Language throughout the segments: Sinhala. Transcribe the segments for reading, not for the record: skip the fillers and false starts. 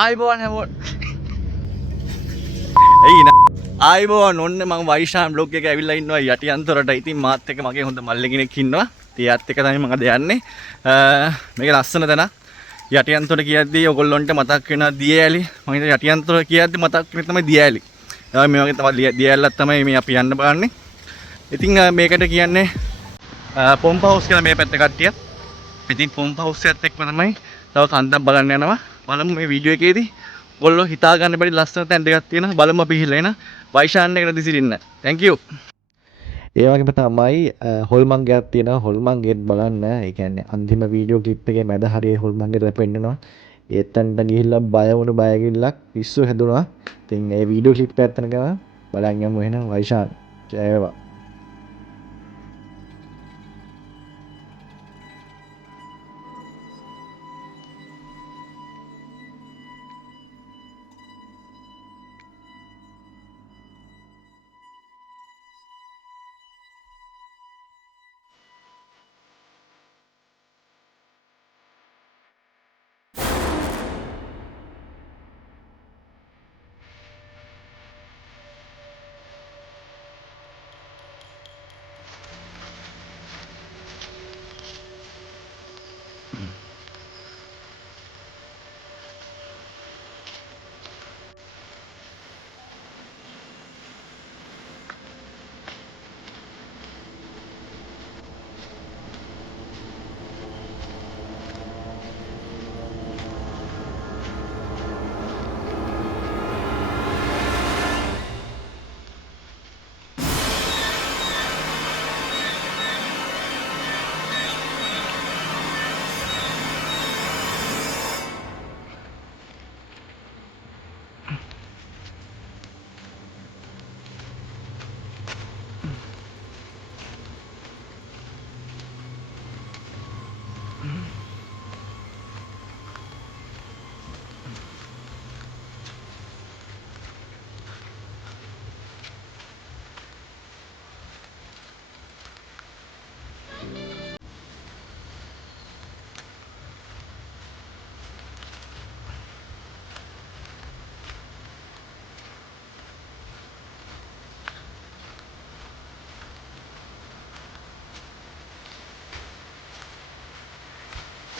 ආයිබෝන් හැමෝට. එයි නා. ආයිබෝන් ඔන්න මම වයිෂාම් බ්ලොග් එකේ ඇවිල්ලා ඉන්නවා යටි අන්තරට. ඉතින් මාත් එක්ක මගේ හොඳ මල්ලි කෙනෙක් ඉන්නවා. ඉතින් යාත් එක්ක තමයි මම අද යන්නේ. මේක ලස්සන තැන. යටි අන්තර කියද්දී ඔයගොල්ලන්ට මතක් වෙනවා දියඇලි. මම හිතුවා යටි අන්තර කියද්දී මතක් වෙන්නේ තමයි දියඇලි. මේ වගේ තමයි දියඇල්ලක් තමයි මේ අපි යන්න බලන්නේ. ඉතින් මේකට කියන්නේ පොම්ප් හවුස් කියලා මේ පැත්ත කට්ටිය. ඉතින් පොම්ප් හවුස් එකත් එක්ක තමයි තව කන්දක් බලන්න යනවා. බලමු මේ වීඩියෝ එකේදී ඔයගොල්ලෝ හිතා ගන්න බැරි ලස්සන තැන් දෙකක් තියෙනවා. බලමු අපි ගිහලා එන වයිෂාන් එකට දිසිරින්න. thank you. ඒ වගේම තමයි හොල්මන් ගයක් තියෙනවා. හොල්මන් ගෙත් බලන්න. ඒ කියන්නේ අන්තිම වීඩියෝ ක්ලිප් එකේ මැද හරියේ හොල්මන් ගෙට පෙන්නනවා. ඒත්තන්ට ගිහිල්ලා බය වුණු බයගිල්ලක් පිස්සු හැදුනා. ඉතින් ඒ වීඩියෝ ක්ලිප් එක ඇත්තන ගම බලන් යමු එහෙනම් වයිෂාන්. ජය වේවා.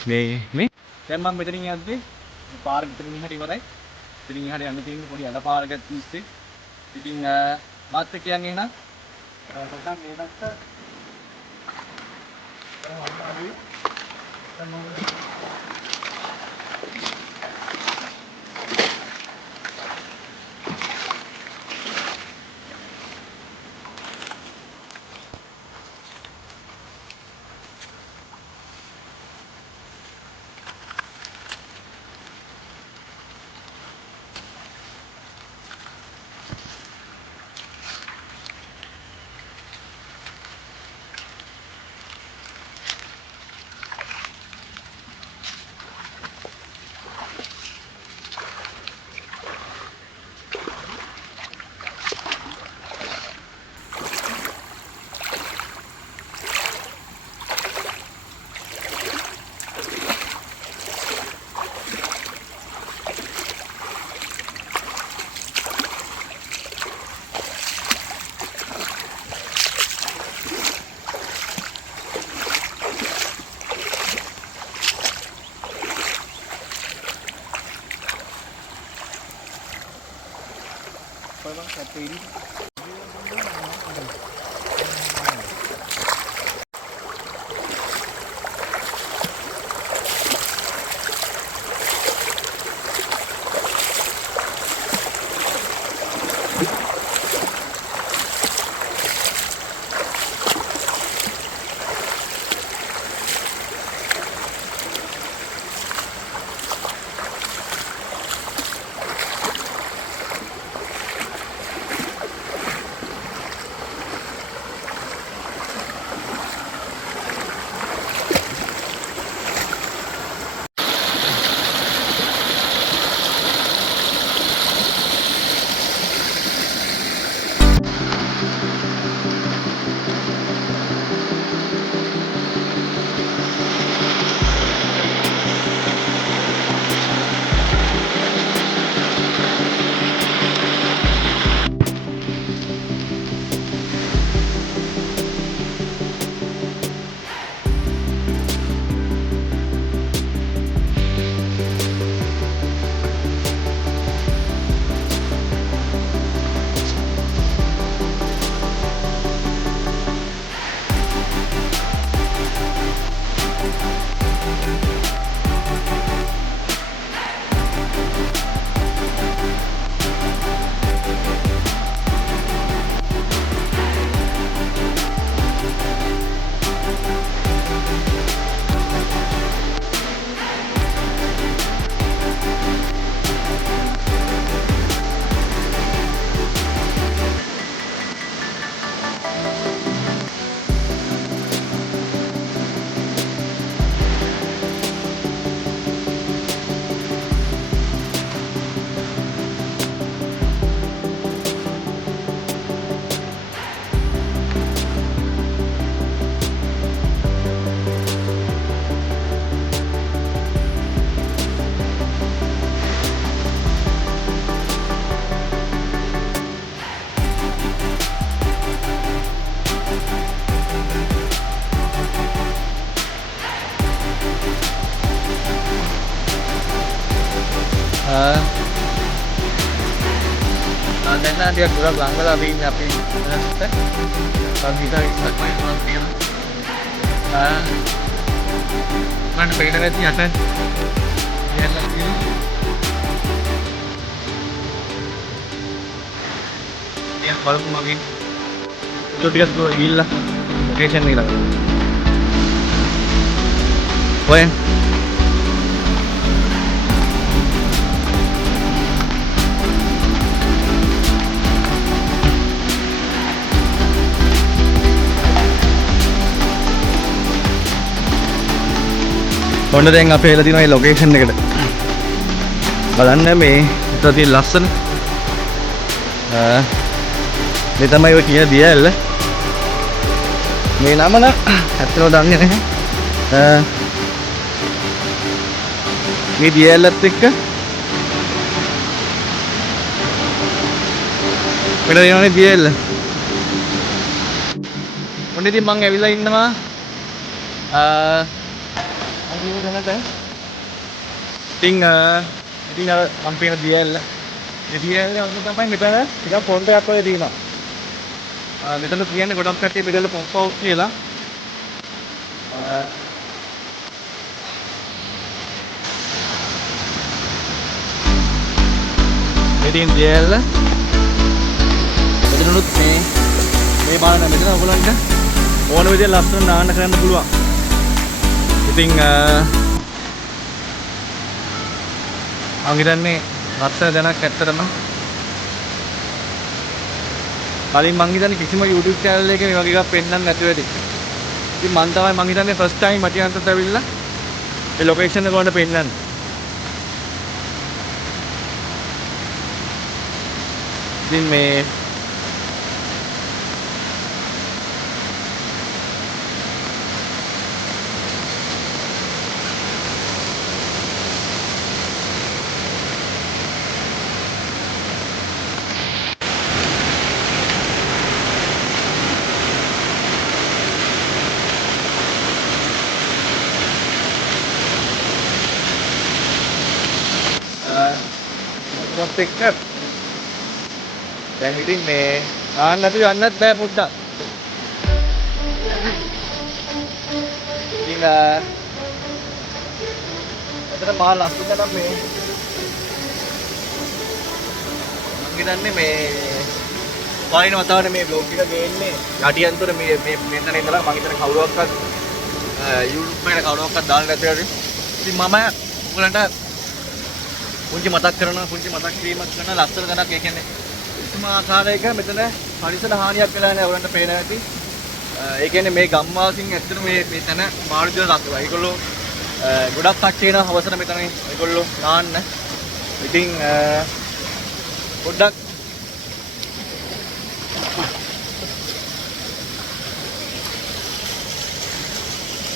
මේ දැන් මම මෙතනින් යද්දී පාර මෙතනින් එහාට ඉවරයි. ඉතින් එහාට යන්න තියෙන්නේ පොඩි අඩ පාරක තිස්සේ. ඉතින් මාත් එක්ක යන්නේ එහෙනම්. පොඩ්ඩක් මේ පැත්ත. දැන් නම් ටිකක් ගොඩක් ලං වෙලා අපි ඉන්නේ අපි දැනට සංගීතය ඉස්සක් වගේ තුනක් තියෙනවා. මට පේන නැති යට යන්න තියෙනවා. ටිකක් බලමු මගේ ටිකක් ගිහිල්ලා ලොකේෂන් එක ළඟ. ඔය ඔන්න දැන් අපි එලා තියෙනවා මේ ලොකේෂන් එකට. බලන්න මේ ඉතල තියෙන ලස්සන. මේ තමයි ඔය කියන දියැල්ල. මේ නම නම් ඇත්තටම දන්නේ නැහැ. මේ දියැල්ලත් එක්ක මෙන්න තියෙනනේ දියැල්ල. ඔන්න ඉතින් මම ඇවිල්ලා ඉන්නවා ඉතින් අර මම පේන දියැල්ල. ඒ දියැල්ල අන්න තමයි මෙතන ටිකක් ෆොන්ට් එකක් වගේ තියෙනවා. මෙතන කියන්නේ ගොඩක් කට්ටිය මෙතන පොප් අවුට් කියලා. ඉතින් දියැල්ල මෙතනනුත් මේ බලන්න මෙතන ඔයගොල්ලන්ට ඕන විදිහට ලස්සන නාන්න කරන්න පුළුවන්. ඉතින් මම හිතන්නේ ලස්සන දැනක් ඇත්තටම කලින් මම හිතන්නේ කිසිම YouTube channel එකක මේ වගේ එකක් පෙන්නන්න නැතුව ඇති. ඉතින් මම තමයි මම හිතන්නේ first time මටියන්තට ඇවිල්ලා මේ ලොකේෂන් එක වලට පෙන්නන්න. ඉතින් මේ එක්ක දැන් ඉතින් මේ ආන්න නැතුව යන්නත් බෑ පොඩ්ඩක්. ඉතින් එතන මහා ලස්සන නම් මේ මම හිතන්නේ මේ පළවෙනි වතාවට මේ බ්ලොග් එක ගේන්නේ යටියන්තර මේ මෙතන ඉඳලා මම හිතන්නේ කවුරුවක්වත් YouTube එකට කවුරුවක්වත් දාන්න නැතුව ඇති. ඉතින් මම ඔයගලන්ට පුංචි මතක් කරනවා පුංචි මතක් කිරීමක් කරන ලස්සන තැනක්. ඒ කියන්නේ කිසිම ආකාරයක මෙතන පරිසර හානියක් වෙලා නැහැ. ඔයගලන්ට පේන ඇති. ඒ කියන්නේ මේ ගම්වාසීන් ඇත්තට මේ තැන මාළු දින රසවයි. ඒගොල්ලෝ ගොඩක් කට්ටිය එන අවසර මෙතන ඒගොල්ලෝ නාන්න. ඉතින් පොඩ්ඩක්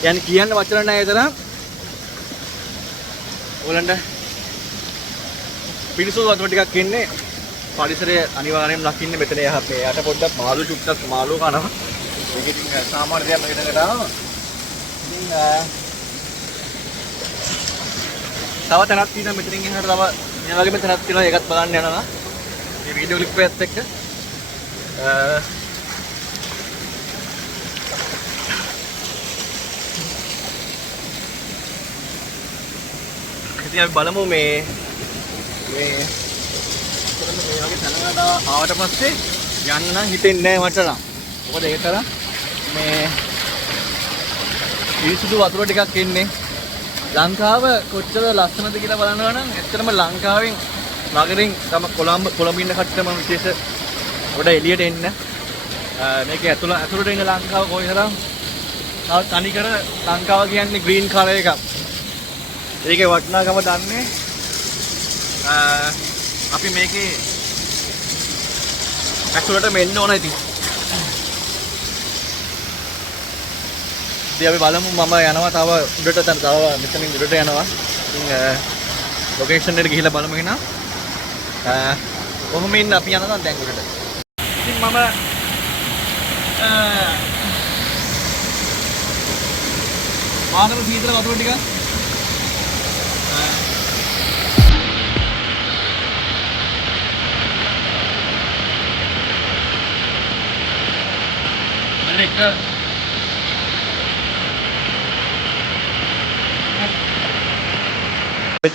යන්නේ කියන්න වචන නැහැ ඒතර. ඔයගලන්ට පිරිසුදු වතුර ටිකක් ඉන්නේ පරිසරය අනිවාර්යයෙන්ම ලකින්න මෙතන මේ යට පොඩ්ඩක් මාළු චුට්ටක් මාළු කනවා. මේක ඉතින් සාමාන්‍ය දෙයක් මෙතනකට ආවා. ඉතින් තව තැනක් තියෙනවා මෙතනින් එහාට තව මේ වගේම තැනක් තියෙනවා ඒකත් බලන්න යනවා. මේ වීඩියෝ ක්ලිප් එකත් එක්ක ඉතින් අපි බලමු මේ වගේ තැනකට ආවට පස්සේ යන්න හිතෙන්නේ නැහැ මට නම්. මොකද ඒ තරම් මේ පිරිසුදු වතුර ටිකක් ඉන්නේ. ලංකාව කොච්චර ලස්සනද කියලා බලනවා නම් ඇත්තටම ලංකාවෙන් නගරින් තම කොළඹ ඉන්න කට්ටියම විශේෂ උඩ එළියට එන්න. මේක ඇතුළට ඉන්න ලංකාව කොයිතරම් තනිකර ලංකාව කියන්නේ ග්‍රීන් කලර් එකක්. ඒකේ වටිනාකම දන්නේ අපි මේකේ ඇතුළට මෙන්න ඕන ඉතින්. ඉතින් අපි බලමු මම යනවා තව උඩට තව මෙතනින් උඩට යනවා. ඉතින් ලොකේෂන් එකට ගිහිල්ලා බලමු එහෙනම්. කොහොම ඉන්න අපි යනවා දැන් උඩට. ඉතින් මම මානව සීතල වතුර ටික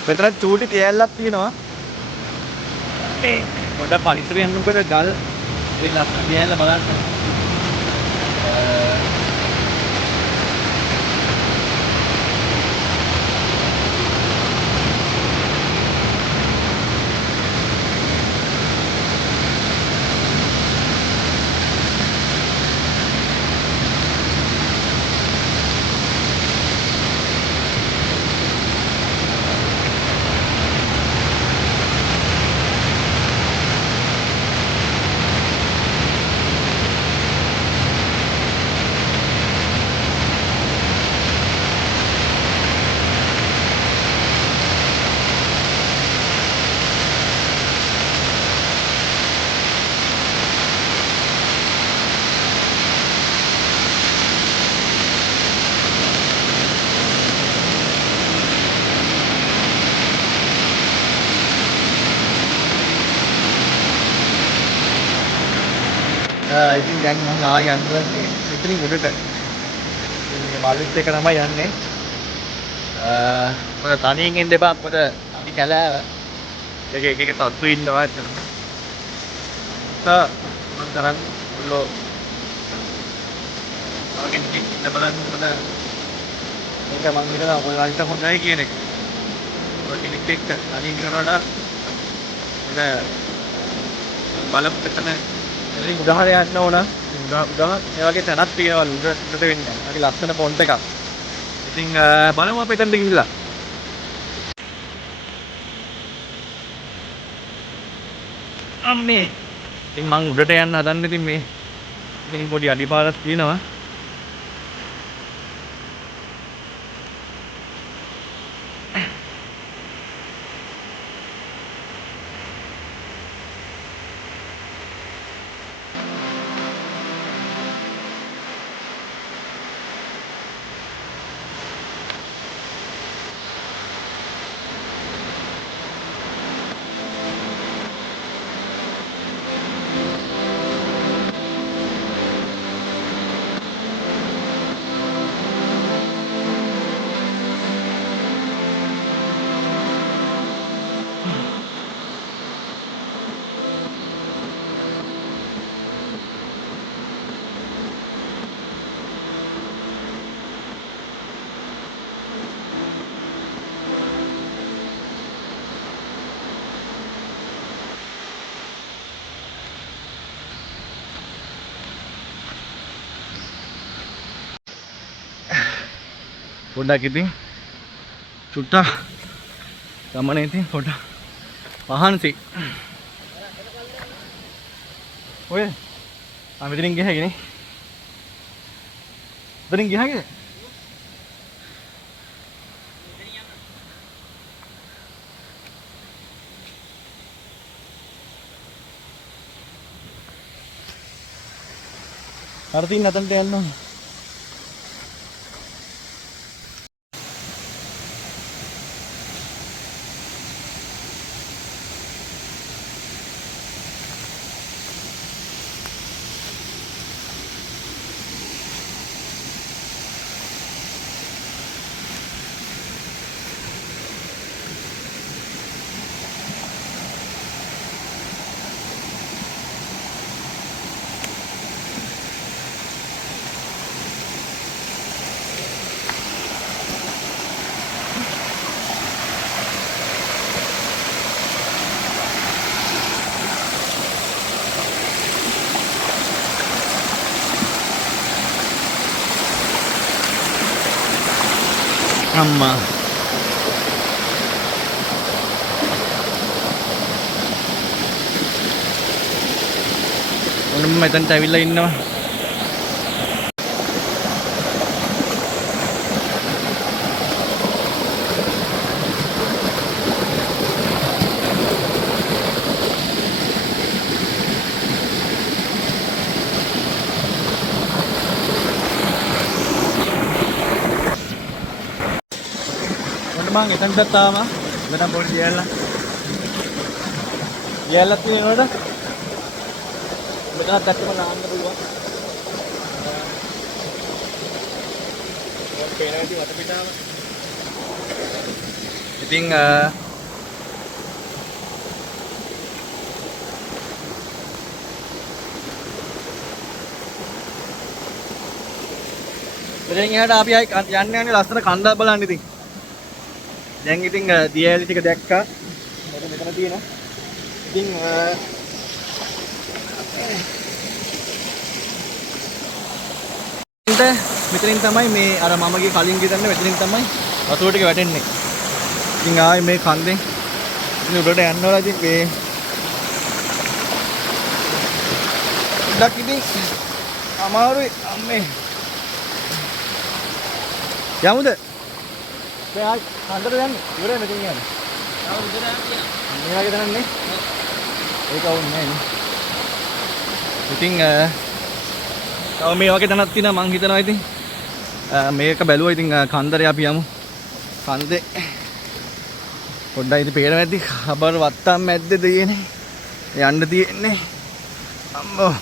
මෙතන චූටි තියැල්ලක් තියෙනවා. මේ පොඩ පරිසරය යනකොට ගල් ඒ ලස්සන තියැල්ල බලන්න. ඉතින් දැන් මම ආයෙ යන්නේ මෙතනින් උඩට. මේ මල්ලිත් එක තමයි යන්නේ. මොකද තනියෙන් ඉන්න එපා. මොකද අපි කැලෑව. එක තත්තු ඉන්නවා එතන. මම තරම් ඔල්ලෝ වගේ ඉන්න බලන්න මොකද මේක මම හිතනවා ඔය වලට හොඳයි කියන එක. ඔය කෙනෙක් එක්ක තනියෙන් කරනවා බලපු තැන ඉතින් උදාහරණයක් යන්න ඕන. උදාහරණ මේ වගේ තැනක් තියෙනවා උඩට වෙන්නේ. හරි ලස්සන පොන්ට් එකක්. ඉතින් බලමු අපි එතනට ගිහිල්ලා. අම්මේ. ඉතින් මං උඩට යන්න හදන්නේ. ඉතින් මේ පොඩි අඩිපාරක් තියෙනවා. පොඩ්ඩක් ඉතින් චුට්ටක් ගමනේ ඉතින් පොඩ්ඩක් මහන්සි. ඔය මෙතනින් ගියා හැකිනේ. මෙතනින් ගියා හැකිද? අර තින් අතන්ට යන්න ඕනේ. අම්මා ඔන්න මෙතනට ඇවිල්ලා ඉන්නවා. Mang එතනට තාම මෙතන පොඩි දියල්ලක් තියෙනවද? මෙතනත් දැක්කම නාන්න පුළුවන්. පේනවා ඉතින් වටපිටාව. ඉතින් මෙතෙන් එහාට අපි යන්නේ ලස්සන කන්දක් බලන්න ඉතින්. දැන් ඉතින් දියඇලි ටික දැක්කා. මෙතන තියෙනවා. ඉතින් මෙතනින් තමයි මේ අර මම ගිය කලින් ගිය තැන මෙතනින් තමයි වතුර ටික වැටෙන්නේ. ඉතින් ආයේ මේ කන්දෙන් ඉතින් උඩට යන්න ඕන ඉතින් මේ ඩක් ඉතින් අමාරුයි අම්මේ. යමුද? දැන් ආයි කන්දට යන්නේ. ඉවරයි මෙතන යන්නේ. ආව උඩට යන්න. මේ වගේ තැනක් නේ. ඒක වුන්නේ නැහැ නේ. ඉතින් තව මේ වගේ තැනක් තියෙනවා මං හිතනවා ඉතින් මේක බැලුවා ඉතින් කන්දරේ අපි යමු. කන්දේ පොඩ්ඩයි ඉතින් පේනවා ඇති රබර් වත්තම් මැද්දේ තියෙන්නේ. යන්න තියෙන්නේ. අම්මෝ.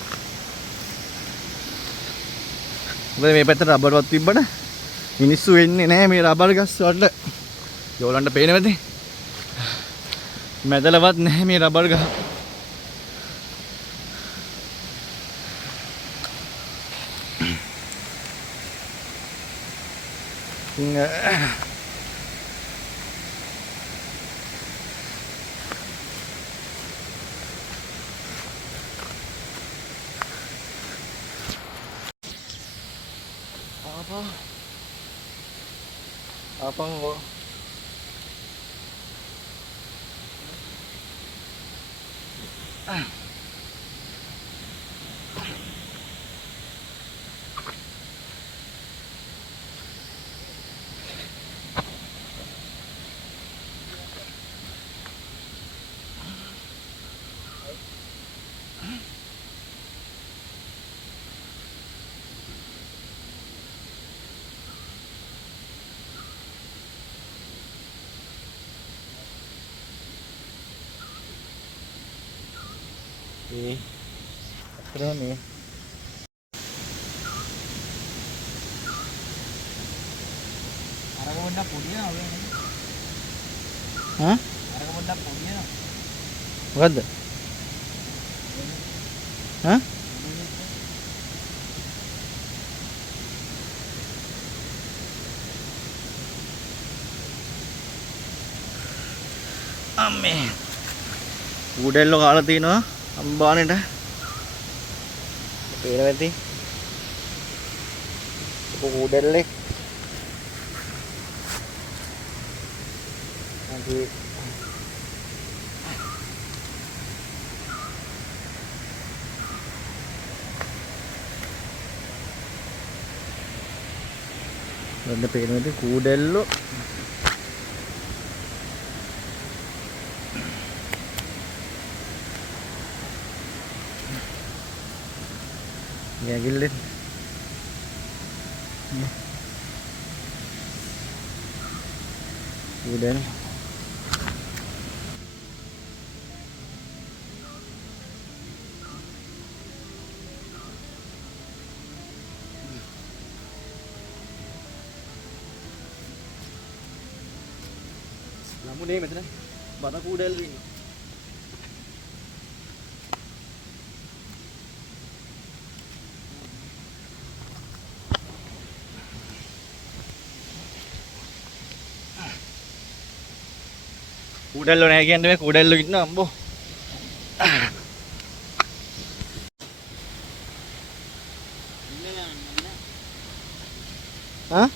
මොකද මේ පැත්තට රබර් වත් තිබ්බට මිනිස්සු වෙන්නේ නැහැ මේ රබර් ගස් වලට. යෝලන්ට පේනවා ඇති. මැදලවත් නැහැ මේ රබර් ගහ. Apa kok? Nih, keren nih. Arah benda punya apa ini? Hah? Arah benda punya. What? Hah? Amin. Udah lo kalah tino. අම්බානෙට පේනවා ඇති කූඩෙල්ලෙක් අපි වන්න පේනවා ඇති කූඩෙල්ලෝ Gilid. Kemudian namun deh macam bata kudel ini. කුඩල්ලෝ නැහැ කියන්නේ මේ කුඩල්ලෝ ඉන්න අම්බෝ. හා?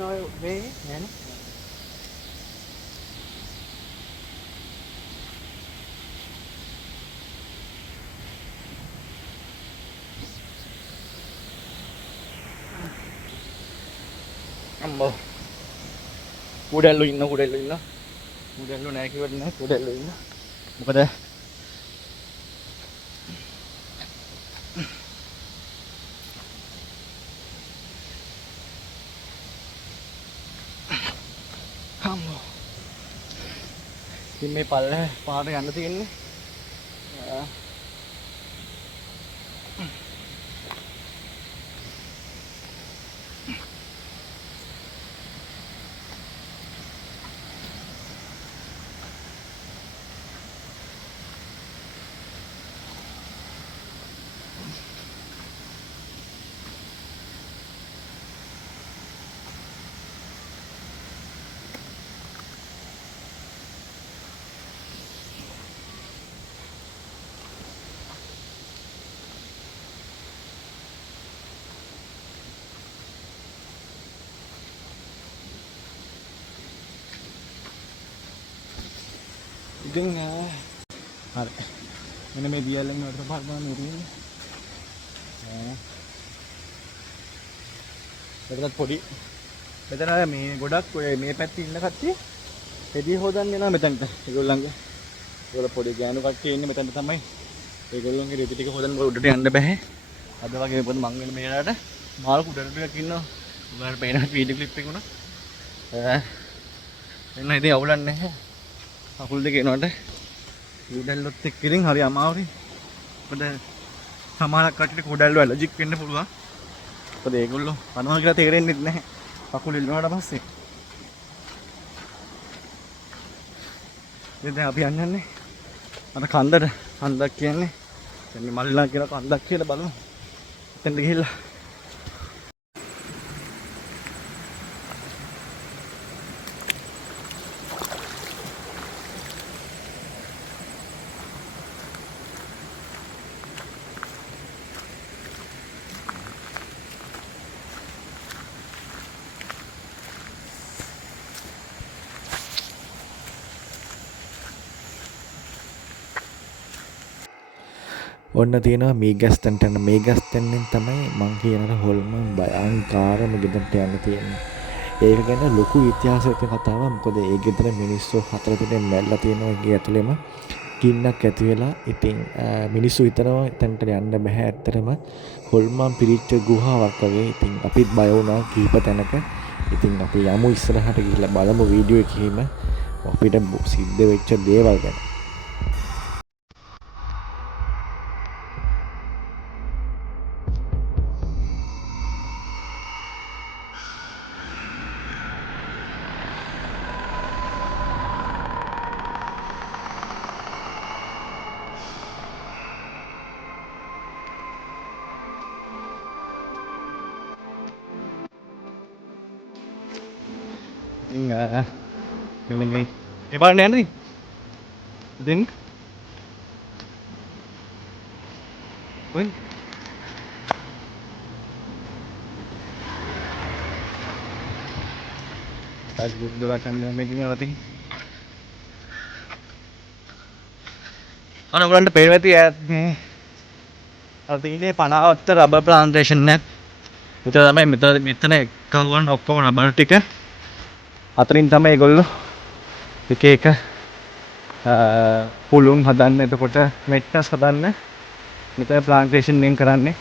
Nói về nè. අම්බෝ කුඩල්ලු ඉන්න කුඩල්ලු නැහැ කිව්වට නෑ කුඩල්ලු ඉන්න මොකද අම්බෝ ඉතින් මේ පල්ලේ පාට යන්න තියෙන්නේ ඉතින් හරි මෙන්න මේ දියල්ලෙන් වලට පාරම නෙරින්නේ ඒකත් පොඩි මෙතන මේ ගොඩක් ඔය මේ පැත්තේ ඉන්න කට්ටිය එදී හොදන්න යනවා මෙතනට ඒගොල්ලන්ගේ ඒගොල්ලෝ පොඩි ගෑනු කට්ටිය ඉන්නේ මෙතන තමයි ඒගොල්ලන්ගේ රෙදි ටික හොදන්න උඩට යන්න බෑ අද වගේ මොකද මං වෙන මේලාට මාළු කුඩර ටිකක් ඉන්නවා උගාට පේන වීඩියෝ ක්ලිප් එක උනා එන්න ඉතින් අවුලක් නැහැ අකුල් දෙක එනකොට කුඩල්ලොත් එක්ක ඉතින් හරි අමාරුයි. මොකද සමහරක් කට්ටියට කුඩල්ලෝ ඇලර්ජික් වෙන්න පුළුවන්. මොකද ඒගොල්ලෝ කනවා කියලා තේරෙන්නේ නැහැ. අකුල් ඉල්ලුවාට පස්සේ. ඉතින් අපි යන්නේ අර කන්දක් කියන්නේ. දැන් මේ මල්ලා කියලා කන්දක් කියලා බලමු. එතනට ගිහිල්ලා ඔන්න තියෙනවා මේ ගැස්තන්ට යන මේ ගැස්තන්ෙන් තමයි මං කියන හොල්මන් භයංකාරම ගෙදරට යන්න තියෙන්නේ. ඒක ගැන ලොකු ඉතිහාසයක් කතාවක්. මොකද ඒ ගෙදර මිනිස්සු 4 දිනෙන් මැරලා තියෙනවා. ඒකේ ඇතුළෙම ගින්නක් ඇති වෙලා ඉතින් මිනිස්සු හිතනවා එතනට යන්න බෑ. ඇත්තටම හොල්මන් පිරිච්ච ගුහාවක් වගේ. ඉතින් අපිත් බය වුණා කීප තැනක. ඉතින් අපි යමු ඉස්සරහට ගිහිල්ලා බලමු වීඩියෝ එකේම අපිට සිද්ධ වෙච්ච දේවල් ගැන. Ini Ebar ni ni. Then when आज gurdwara kan making apa sih? අන උගලන්ට පේනවා ඇති ඈත් මේ අර තියෙන්නේ 50වත් රබර් ප්ලාන්ටේෂන් එකක්. විතර තමයි මෙතන එක්කවන ඔක්කොම රබර් ටික. අතරින් තමයි ඒගොල්ලෝ එක එක පුළුන් හදන්න එතකොට මෙට්ටස් හදන්න මෙතන ප්ලාන්ටේෂන් එකෙන් කරන්නේ.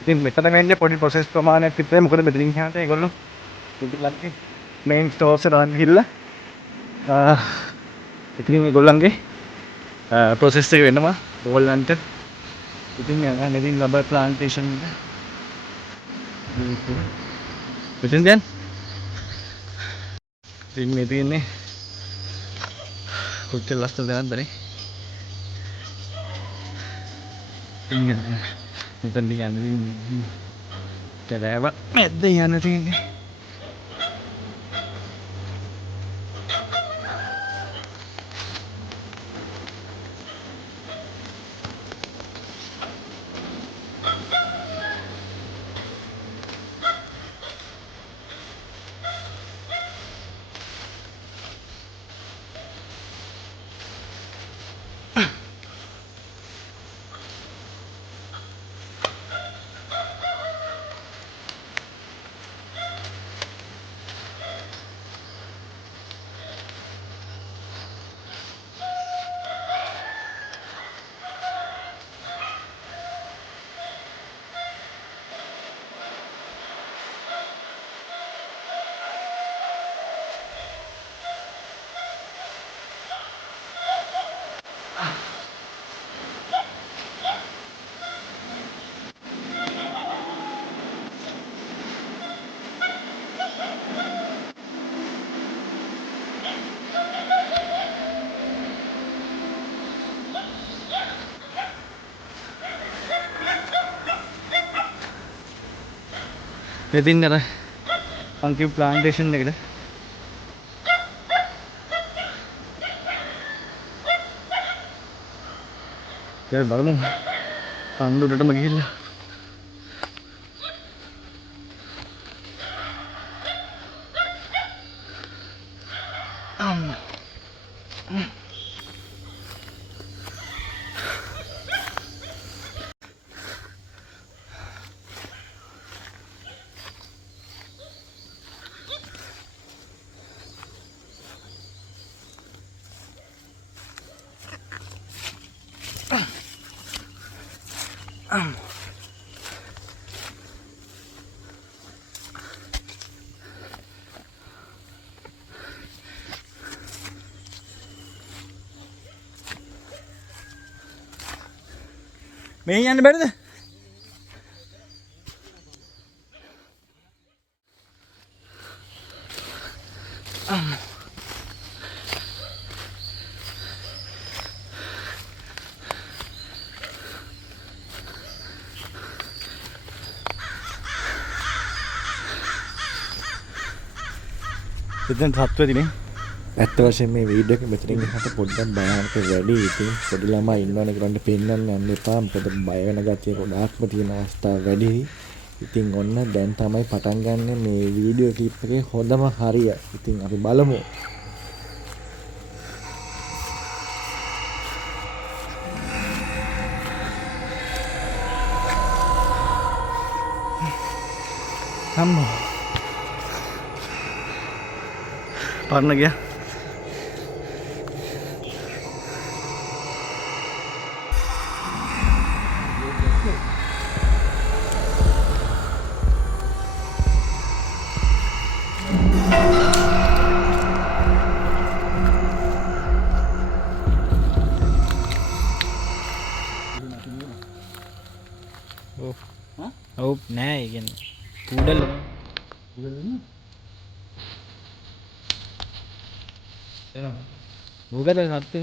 ඉතින් මෙතන වෙන්නේ පොඩි ප්‍රොසෙස් ප්‍රමාණයක් විතරයි. මොකද මෙතනින් එහාට ඒගොල්ලෝ ඉතින්ලන්ගේ මේන් ස්ටෝර්ස් එක රන් ගිහලා ඉතින් ඒගොල්ලන්ගේ ප්‍රොසෙස් එක වෙනවා ඕගොල්ලන්ට. ඉතින් යන්නේ රබර් ප්ලාන්ටේෂන් මෙතෙන් දැන් ඉතින් මේ තියෙන්නේ කොච්චර ලස්සනද නැද්දනේ. මෙතන යන්නේ තේරෙව මැද්ද යන්න තියෙන්නේ. ඉතින් අර පංකිව් ප්ලාන්ටේෂන් එකට ඒක බලමු අන්දුරටම ගිහිල්ලා මේ යන්න බැරිද? ඉතින් සත්වෙදිනේ ඇත්ත වශයෙන්ම මේ වීඩියෝ එක මෙතනින් එහාට පොඩ්ඩක් භයානක වැඩි. ඉතින් පොඩි ළමයි ඉන්නවනේ කරන්න පෙන්නන්න යන්න එපා. මොකද බය වෙන ගතිය ගොඩාක්ම තියෙන අවස්ථා වැඩි. ඉතින් ඔන්න දැන් තමයි පටන් ගන්න මේ වීඩියෝ ක්ලිප් එකේ හොඳම හරිය. ඉතින් අපි බලමු. අම්මෝ පරණ ගියා. ඔව් නෑ ඒ කියන්නේ කූඩල මොකද සත්‍ය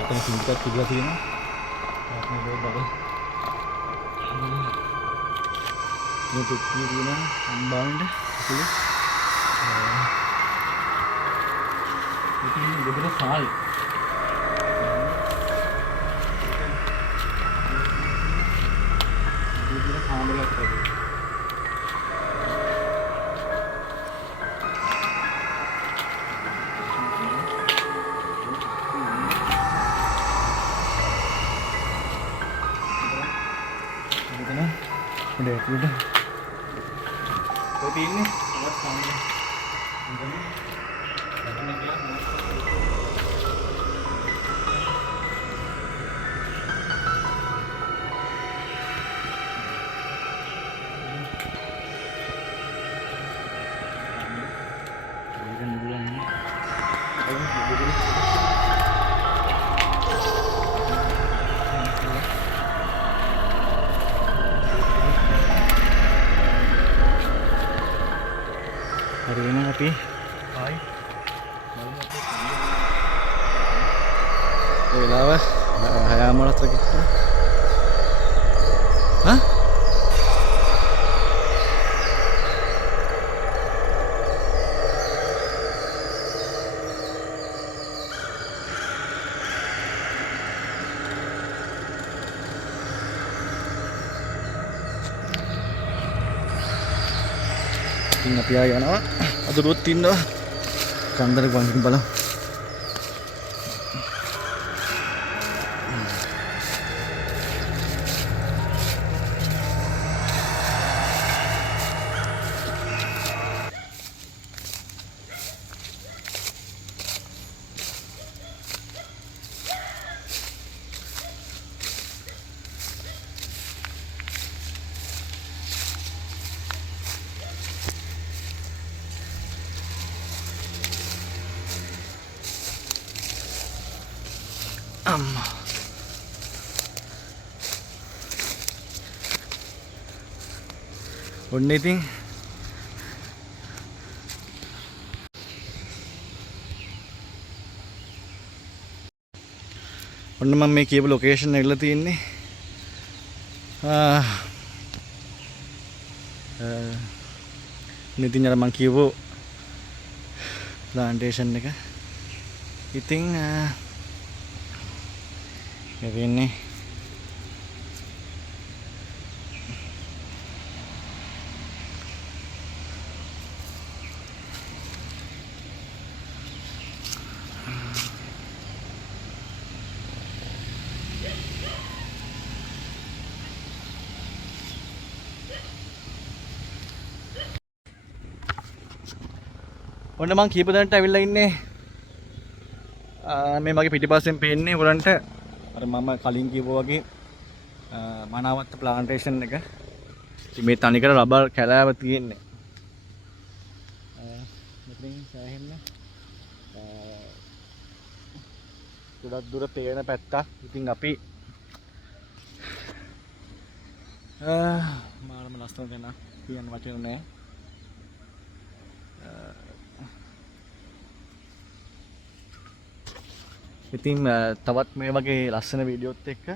අතන සිංකත් තිබලා තියෙනවා. ආත්ම බඩ. මේ තුක්කිය තියෙනවා අම්බාවෙන්ද ඉතින් ඉතින් දෙබර සාල්. දෙබර කාමරයක් වගේ. Udah, udah. Kopi ini, awas kamu. Hari ini tapi hai lawas haya malas lagi hah ඉතින් අපි ආය යනවා. අදුරුවත් ඉන්නවා. කන්දර ගොන් බලමු. අම්මා ඔන්න ඉතින් ඔන්න මම මේ කියපු ලොකේෂන් එකල තියෙන්නේ ඉතින් අර මම කියපු ප්ලාන්ටේෂන් එක ඉතින් වෙන්නේ ඔන්න මං කීප දෙනෙක්ට ඇවිල්ලා ඉන්නේ මේ මගේ පිටිපස්සෙන් පේන්නේ ඔයගලන්ට අර මම කලින් කිව්වා වගේ මනාවත්ත ප්ලාන්ටේෂන් එක. ඉතින් මේ තනිකර රබර් කැලෑව තියෙන්නේ. මෙතනින් සෑහෙන්න ගොඩක් දුර පේන පැත්තක්. ඉතින් අපි මාළම ලස්සන කෙනා කියන්න වචන නැහැ. ඉතින් තවත් මේ වගේ ලස්සන වීඩියෝත් එක්ක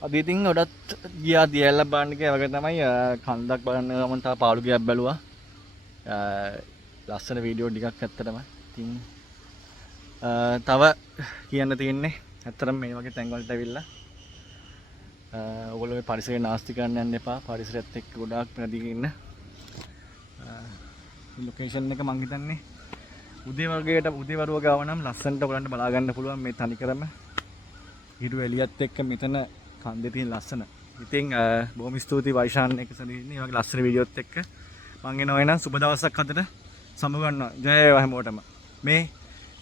අද ඉතින් ඔඩත් ගියා දියැල්ල බලන්න ගියා වගේ තමයි කන්දක් බලන්න ගමන් තා පාළු ගියක් බැලුවා ලස්සන වීඩියෝ ටිකක් ඇත්තටම ඉතින් තව කියන්න තියෙන්නේ ඇත්තටම මේ වගේ තැන් වලට ඇවිල්ලා ඔයගොල්ලෝ මේ පරිසරය නාස්ති කරන්න යන්න එපා පරිසරයත් එක්ක ගොඩාක් නැදී ඉන්න ලොකේෂන් එක මං හිතන්නේ උදේ වරුව ගාව නම් ලස්සනට ඔයගලන්ට බලා ගන්න පුළුවන් මේ තනිකරම හිරු එළියත් එක්ක මෙතන කන්දේ තියෙන ලස්සන. ඉතින් බොහොම ස්තුතියි වයිෂාන් එක සඳහන් මේ වගේ ලස්සන වීඩියෝත් එක්ක මං එනවා එහෙනම් සුබ දවසක් අදට සමු ගන්නවා. ජය වේවා හැමෝටම. මේ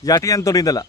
යටියන්තොට ඉඳලා